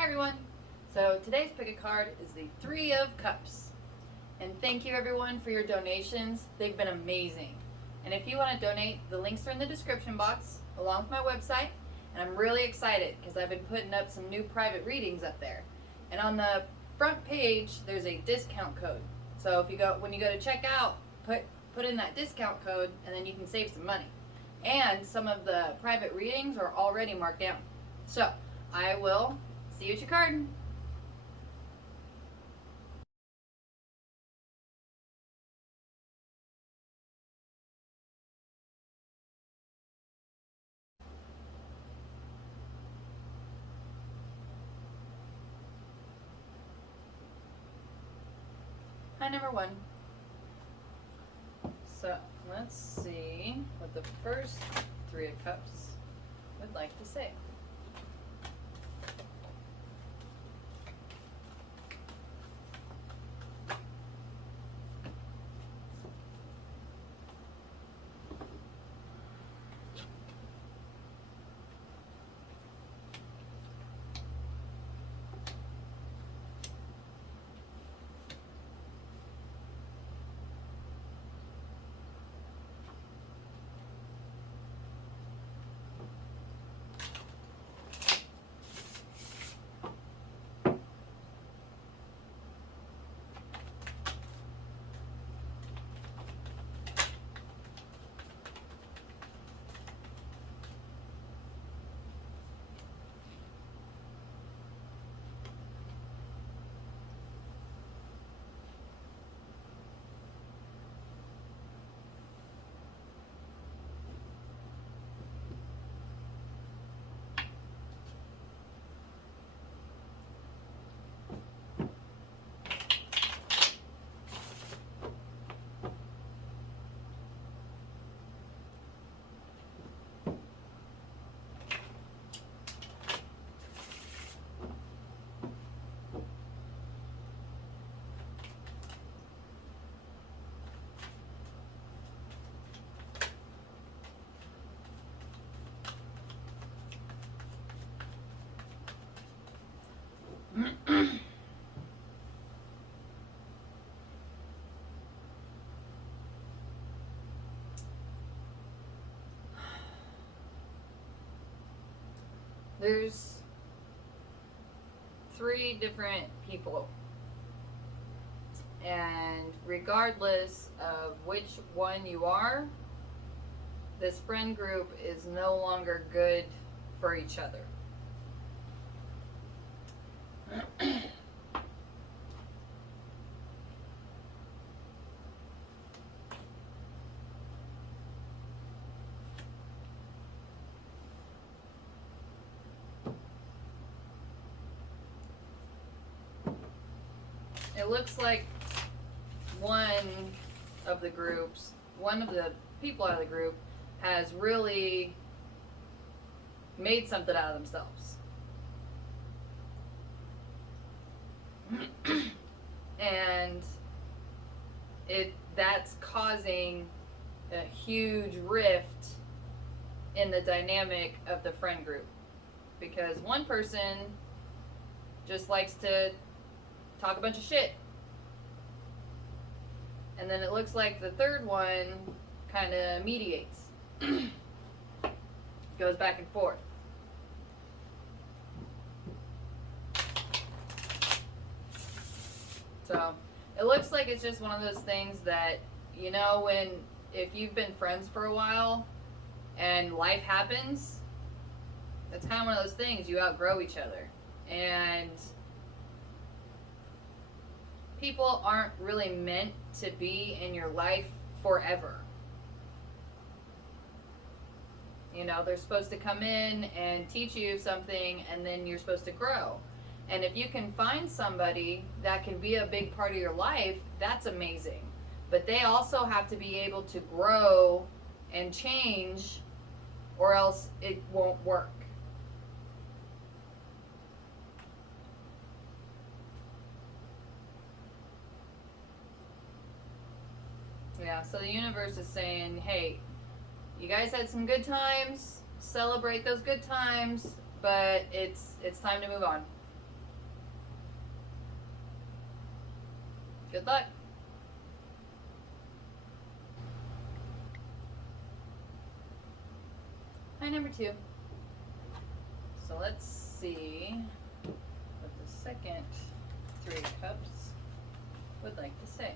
Hi everyone. So today's pick a card is the Three of Cups. And thank you everyone for your donations. They've been amazing. And if you want to donate, the links are in the description box along with my website. And I'm really excited because I've been putting up some new private readings up there. And on the front page, there's a discount code. So if you go when you go to check out, put in that discount code and then you can save some money. And some of the private readings are already marked down. So I will see you at your card. Hi, number one. So let's see what the first Three of Cups would like to say. There's three different people, and regardless of which one you are, this friend group is no longer good for each other. It looks like one of the people out of the group has really made something out of themselves. And that's causing a huge rift in the dynamic of the friend group, because one person just likes to talk a bunch of shit, and then it looks like the third one kind of mediates, goes back and forth. So it looks like it's just one of those things that, if you've been friends for a while and life happens, it's kind of one of those things, you outgrow each other. And people aren't really meant to be in your life forever. They're supposed to come in and teach you something, and then you're supposed to grow. And if you can find somebody that can be a big part of your life, that's amazing. But they also have to be able to grow and change, or else it won't work. Yeah, so the universe is saying, hey, you guys had some good times, celebrate those good times, but it's time to move on. Good luck. Hi, number 2. So let's see what the second 3 of cups would like to say.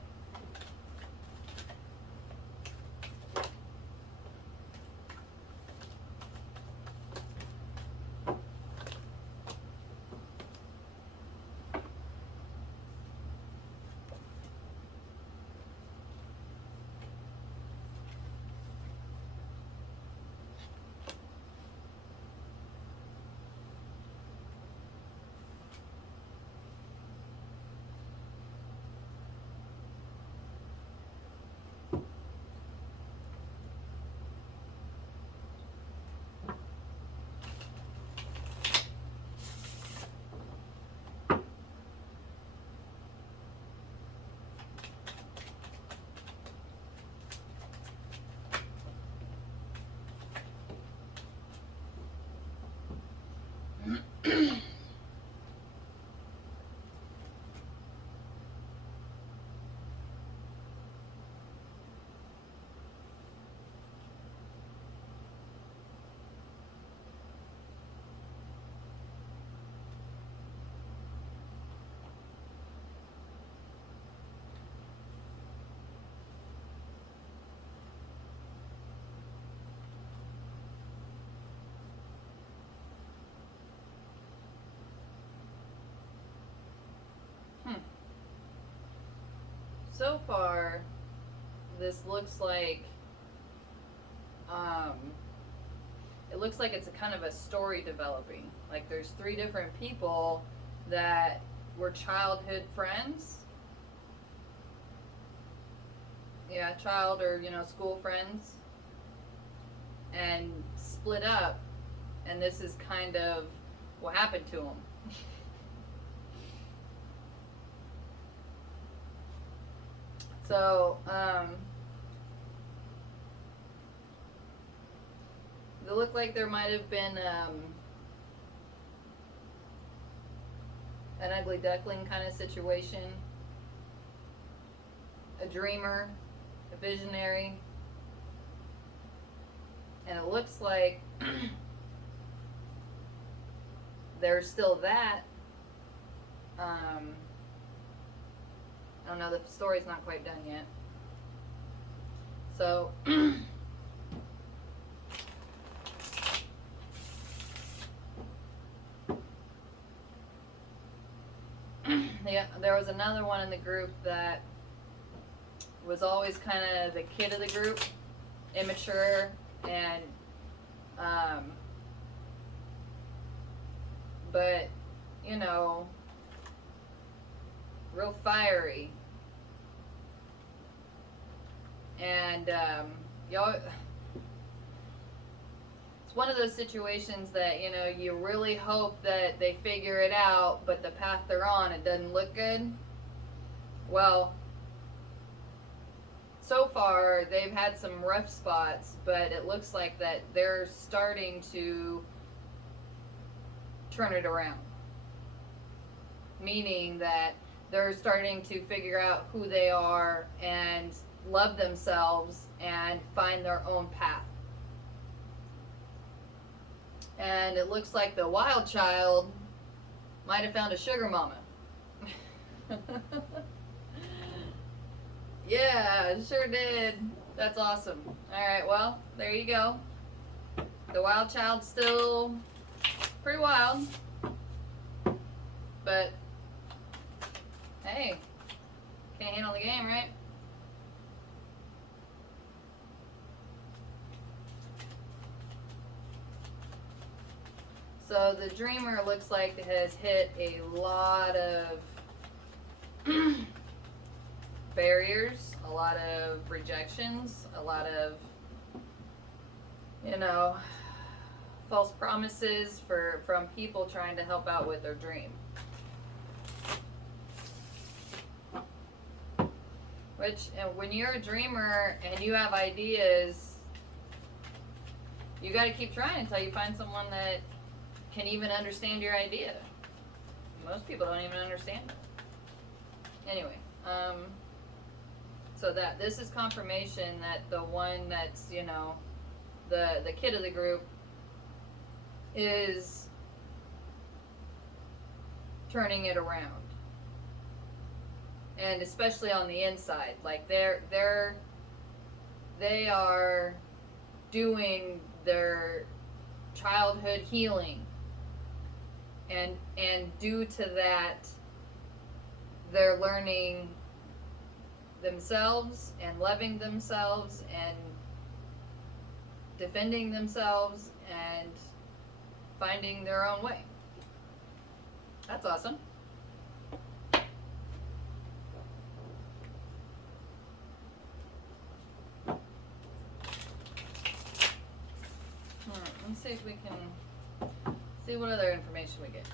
So far, this looks like it looks like it's a kind of a story developing. Like there's 3 different people that were childhood friends. Yeah, child or school friends, and split up, and this is kind of what happened to them. So, it looked like there might have been an ugly duckling kind of situation, a dreamer, a visionary, and it looks like there's still that. I don't know, the story's not quite done yet. So, yeah, there was another one in the group that was always kind of the kid of the group, immature, and, but, real fiery. And it's one of those situations that you really hope that they figure it out, but the path they're on, it doesn't look good. Well, so far they've had some rough spots, but it looks like that they're starting to turn it around, meaning that they're starting to figure out who they are and love themselves and find their own path. And it looks like the wild child might have found a sugar mama. Yeah, sure did. That's awesome. Alright, well, there you go. The wild child's still pretty wild. But, hey, can't handle the game, right? So the dreamer looks like it has hit a lot of barriers, a lot of rejections, a lot of, false promises from people trying to help out with their dream. Which, when you're a dreamer and you have ideas, you got to keep trying until you find someone that can even understand your idea. Most people don't even understand it. Anyway, So that this is confirmation that the one that's, you know, the kid of the group is turning it around. And especially on the inside, like they are doing their childhood healing, and due to that they're learning themselves and loving themselves and defending themselves and finding their own way. That's awesome. Let's see if we can see what other information we get.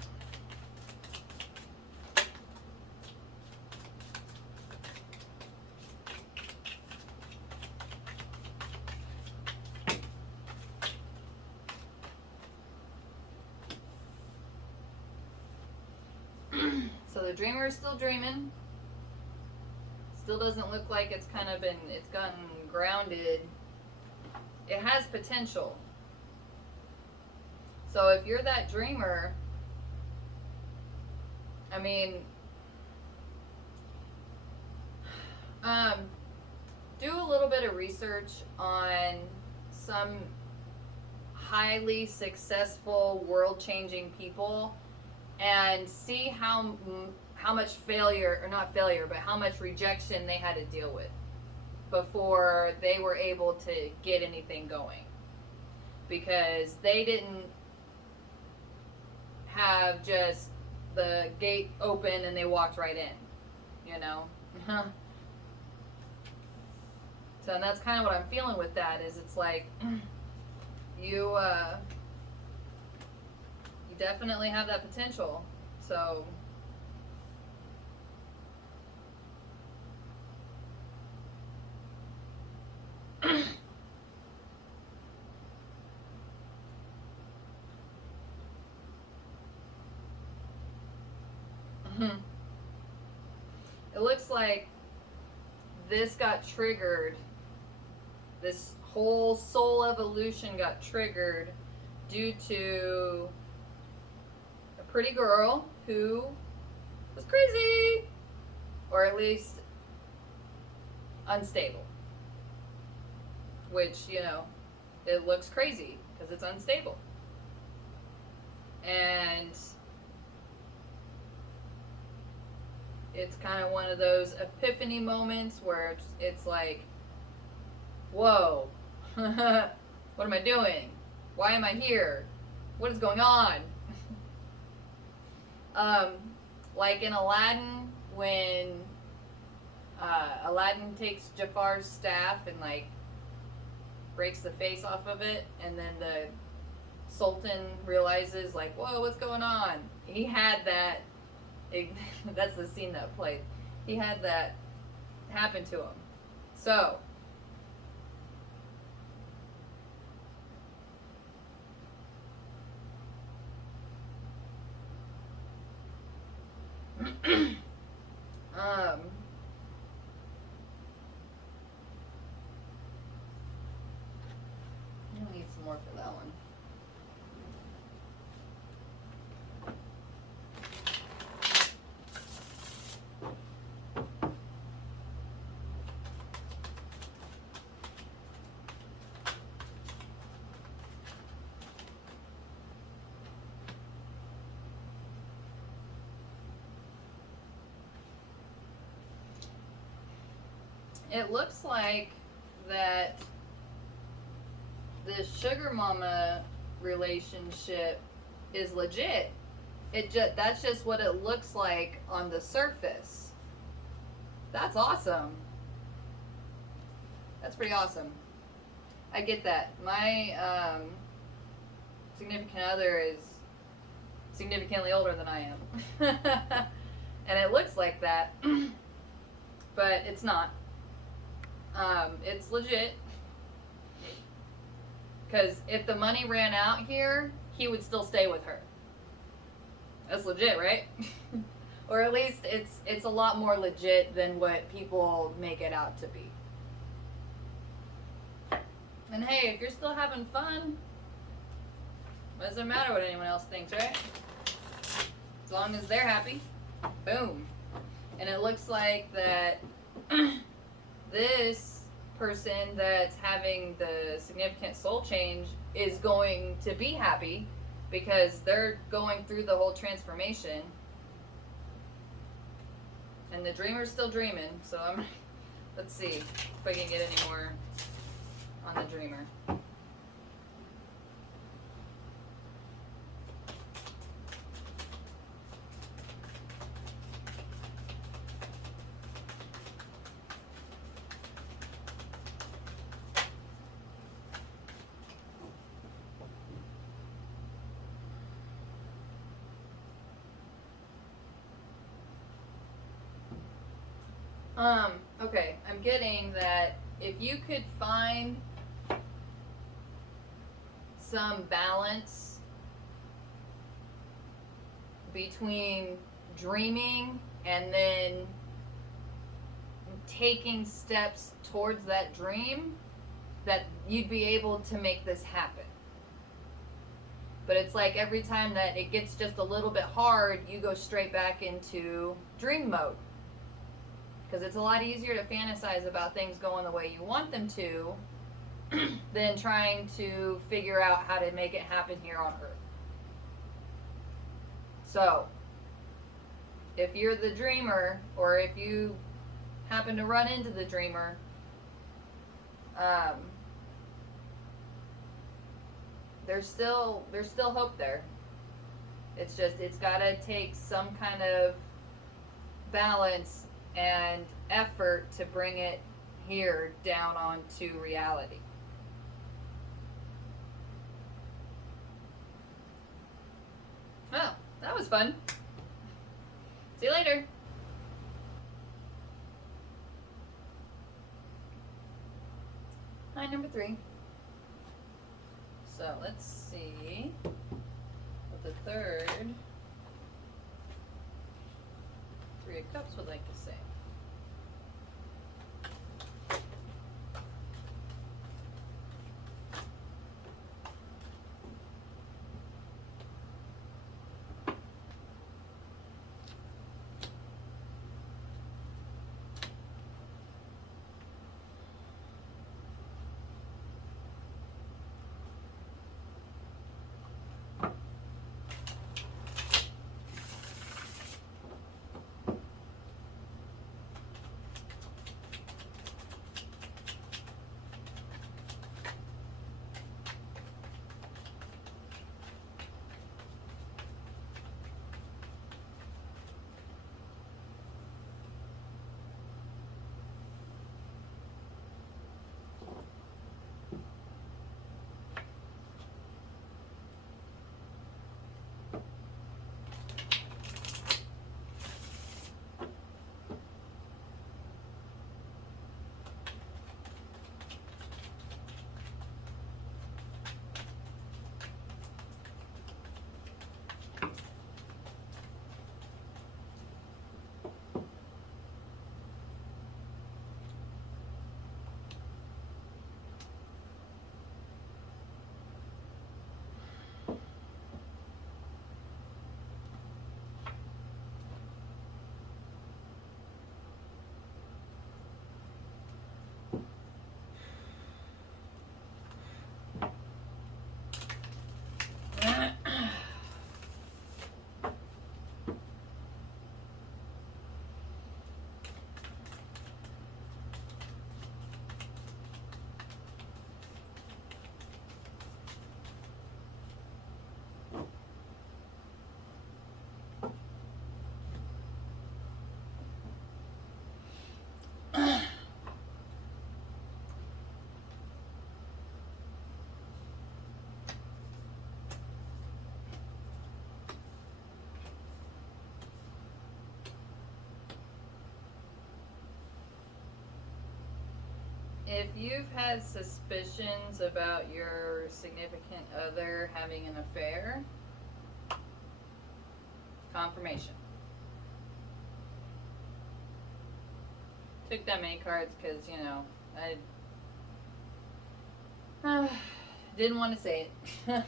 So the dreamer is still dreaming. Still doesn't look like it's gotten grounded. It has potential. So if you're that dreamer, I mean, do a little bit of research on some highly successful, world-changing people, and see how much failure, or not failure, but how much rejection they had to deal with before they were able to get anything going. Because they didn't have just the gate open and they walked right in, you know? So, and that's kind of what I'm feeling with that, is it's like, you definitely have that potential. So it looks like this got triggered. This whole soul evolution got triggered due to a pretty girl who was crazy, or at least unstable. Which, you know, it looks crazy because it's unstable. And it's kind of one of those epiphany moments where it's like, whoa, what am I doing? Why am I here? What is going on? Like in Aladdin, when Aladdin takes Jafar's staff and like breaks the face off of it, and then the Sultan realizes like, whoa, what's going on? He had that. That's the scene that played. He had that happen to him. So I need some more for that one. It looks like that the sugar mama relationship is legit. That's just what it looks like on the surface. That's awesome. That's pretty awesome. I get that. My significant other is significantly older than I am. And it looks like that, but it's not. It's legit. Because if the money ran out here, he would still stay with her. That's legit, right? Or at least it's a lot more legit than what people make it out to be. And hey, if you're still having fun, it doesn't matter what anyone else thinks, right? As long as they're happy. Boom. And it looks like that this person that's having the significant soul change is going to be happy because they're going through the whole transformation. And the dreamer's still dreaming, so let's see if I can get any more on the dreamer. Okay, I'm getting that if you could find some balance between dreaming and then taking steps towards that dream, that you'd be able to make this happen. But it's like every time that it gets just a little bit hard, you go straight back into dream mode. Because it's a lot easier to fantasize about things going the way you want them to than trying to figure out how to make it happen here on Earth. So, if you're the dreamer, or if you happen to run into the dreamer, there's still hope there. It's just, it's gotta take some kind of balance and effort to bring it here down onto reality. Oh, that was fun. See you later. Hi, number 3. So let's see what the third 3 of Cups would like to say. If you've had suspicions about your significant other having an affair, confirmation. took that many cards because, you know, I didn't want to say it.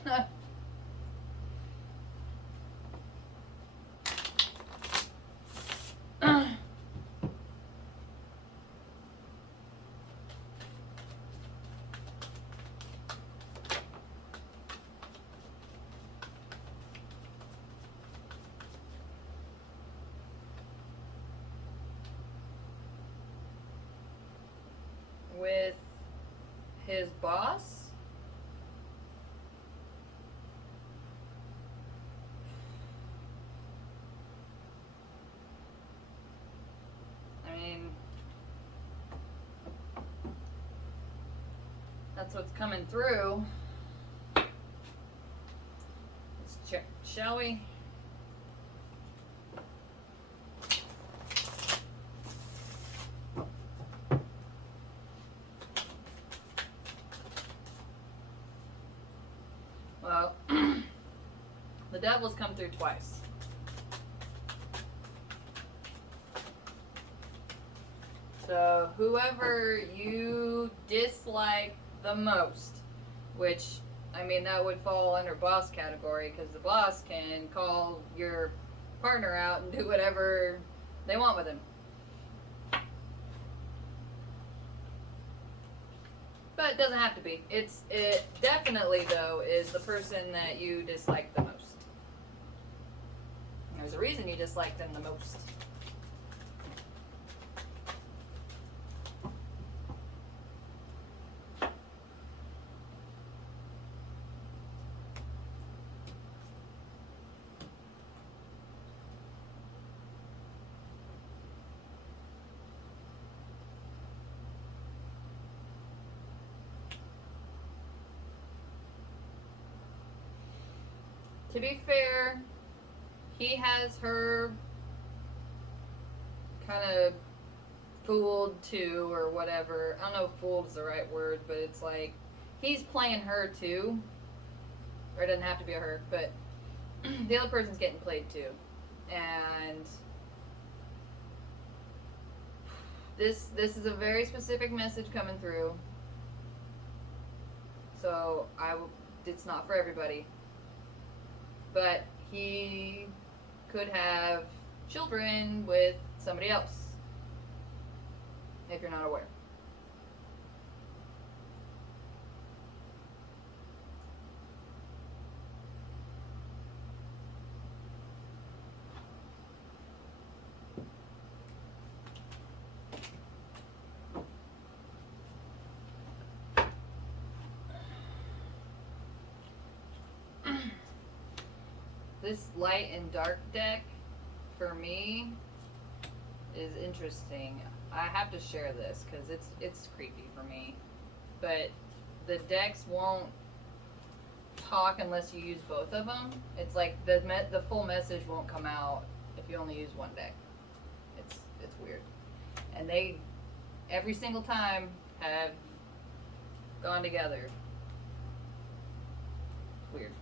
With his boss. I mean, that's what's coming through. Let's check, shall we? Well, the devil's come through twice. So whoever you dislike the most, which, I mean, that would fall under boss category, because the boss can call your partner out and do whatever they want with him. But it doesn't have to be. It definitely, though, is the person that you dislike the most. There's a reason you dislike them the most. To be fair, he has her kind of fooled too, or whatever. I don't know if fooled is the right word, but it's like he's playing her too. Or it doesn't have to be a her, but the other person's getting played too. And this is a very specific message coming through. So it's not for everybody. But he could have children with somebody else, if you're not aware. This light and dark deck, for me, is interesting. I have to share this because it's creepy for me. But the decks won't talk unless you use both of them. It's like the full message won't come out if you only use one deck. It's weird. And they, every single time, have gone together. Weird.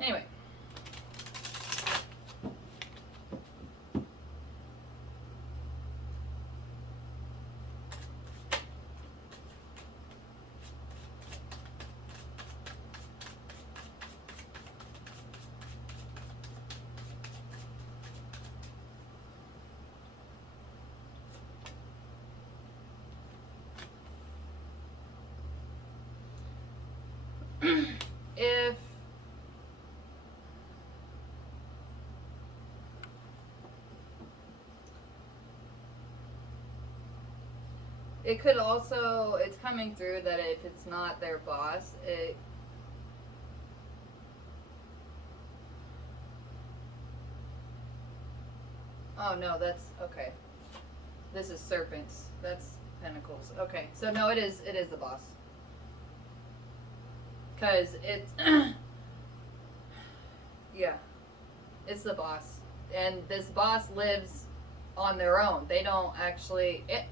Anyway. If it could also, it's coming through that if it's not their boss, oh no, that's okay. This is serpents. That's pentacles. Okay, so no, it is the boss. Because it's, yeah, it's the boss. And this boss lives on their own. They don't actually, if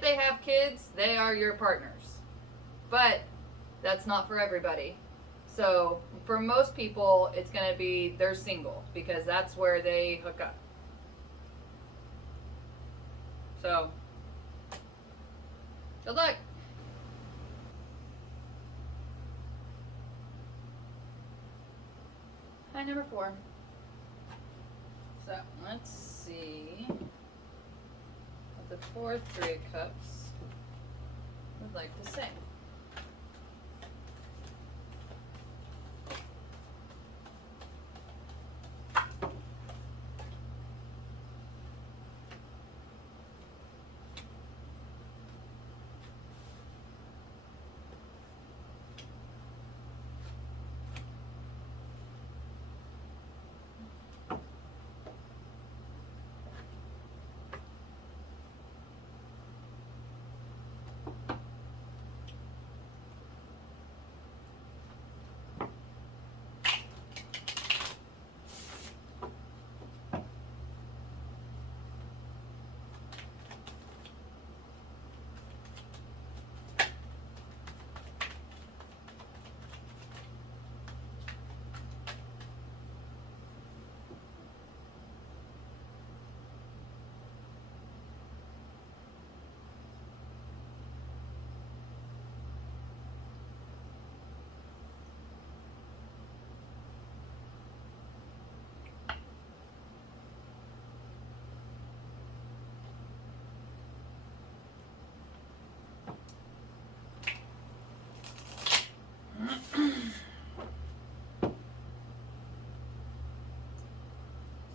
they have kids, they are your partners. But that's not for everybody. So for most people, it's going to be they're single because that's where they hook up. So, good luck. Hi, number 4. So, let's see what the fourth 3 of cups would like to say.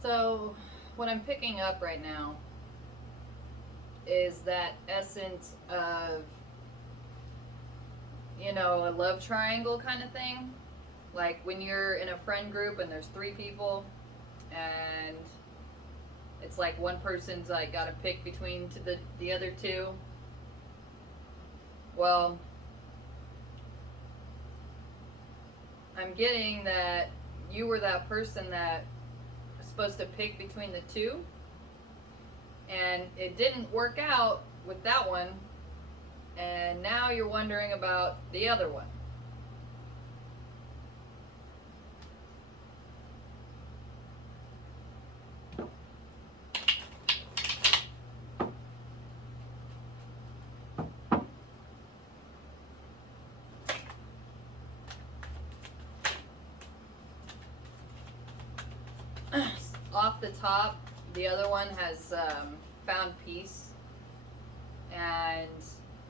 So, what I'm picking up right now is that essence of, a love triangle kind of thing. Like when you're in a friend group and there's 3 people and it's like one person's like got to pick between the other 2. Well, I'm getting that you were that person that was supposed to pick between the 2, and it didn't work out with that one, and now you're wondering about the other one. Off the top, the other one has found peace and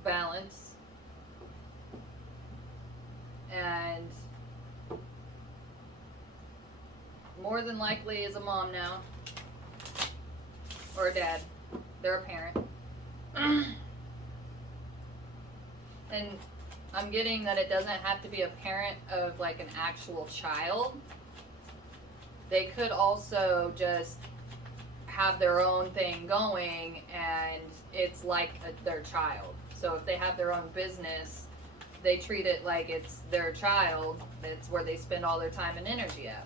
balance and more than likely is a mom now or a dad. They're a parent. And I'm getting that it doesn't have to be a parent of like an actual child. They could also just have their own thing going and it's like their child. So if they have their own business, they treat it like it's their child. It's where they spend all their time and energy at.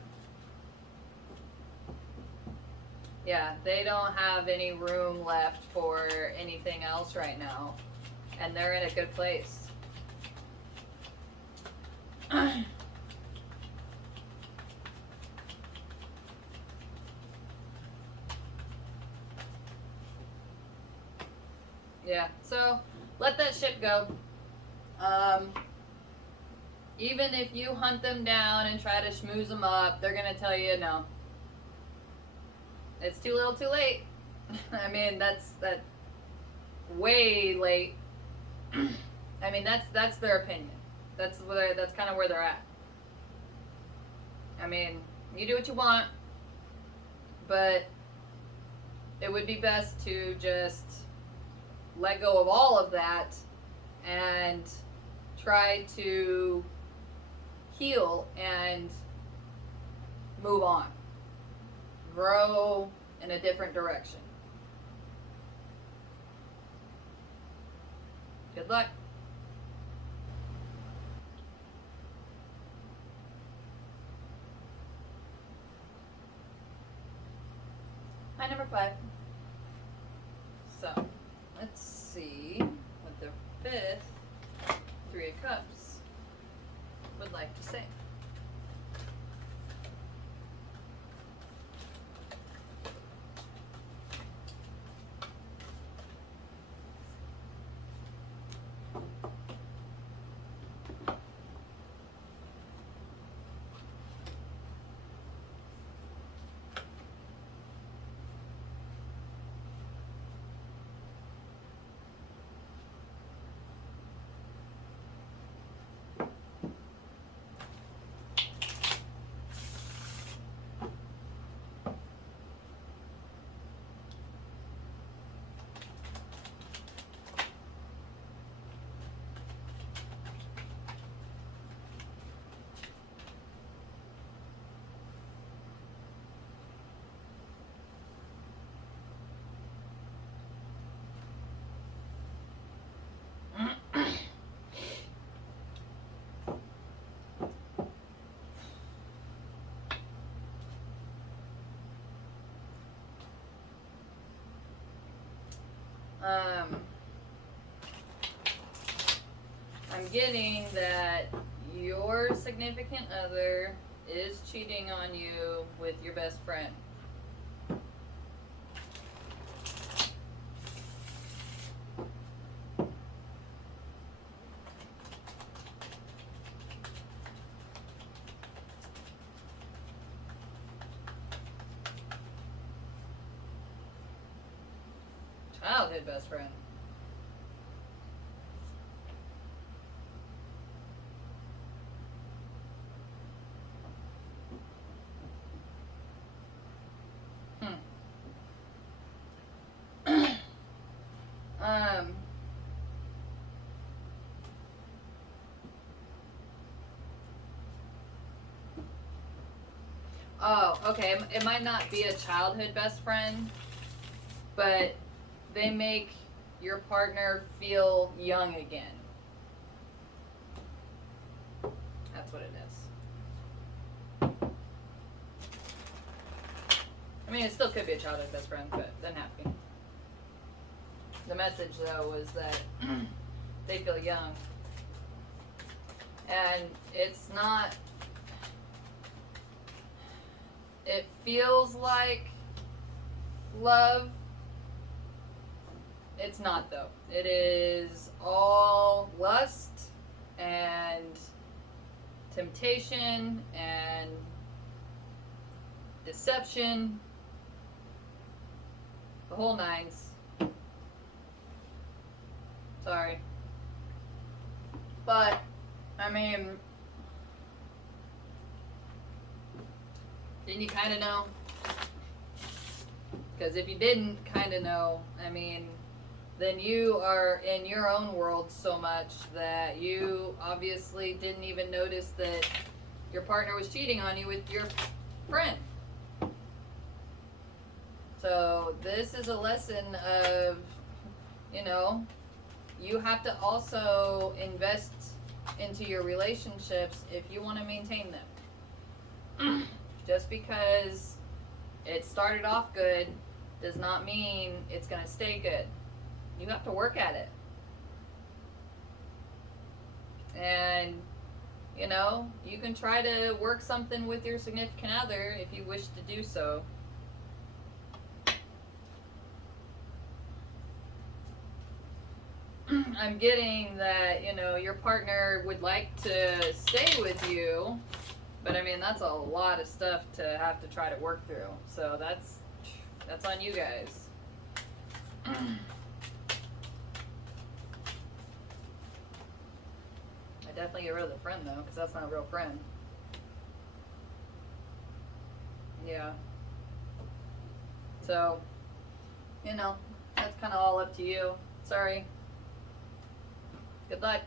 Yeah, they don't have any room left for anything else right now. And they're in a good place. Yeah, so let that ship go. Even if you hunt them down and try to schmooze them up, they're going to tell you no. It's too little too late. I mean, that's way late. I mean, that's their opinion. That's kind of where they're at. I mean, you do what you want, but it would be best to just let go of all of that and try to heal and move on. Grow in a different direction. Good luck. Hi, number 5. So, let's see what the 5th 3 of Cups would like to say. getting that your significant other is cheating on you with your best friend. Childhood best friend. Um, oh, okay. It might not be a childhood best friend, but they make your partner feel young again. That's what it is. I mean, it still could be a childhood best friend, but it doesn't have to be. The message, though, was that they feel young. And it's not... It feels like love. It's not, though. It is all lust and temptation and deception. The whole nines. Sorry. But, I mean, didn't you kind of know? Because if you didn't kind of know, I mean, then you are in your own world so much that you obviously didn't even notice that your partner was cheating on you with your friend. So this is a lesson of, you know, you have to also invest into your relationships if you want to maintain them. Just because it started off good does not mean it's going to stay good. You have to work at it. And, you know, you can try to work something with your significant other if you wish to do so. I'm getting that, you know, your partner would like to stay with you, but I mean, that's a lot of stuff to have to try to work through. So that's on you guys. I definitely get rid of the friend, though, because that's not a real friend. Yeah. So, you know, that's kind of all up to you. Sorry. Good luck.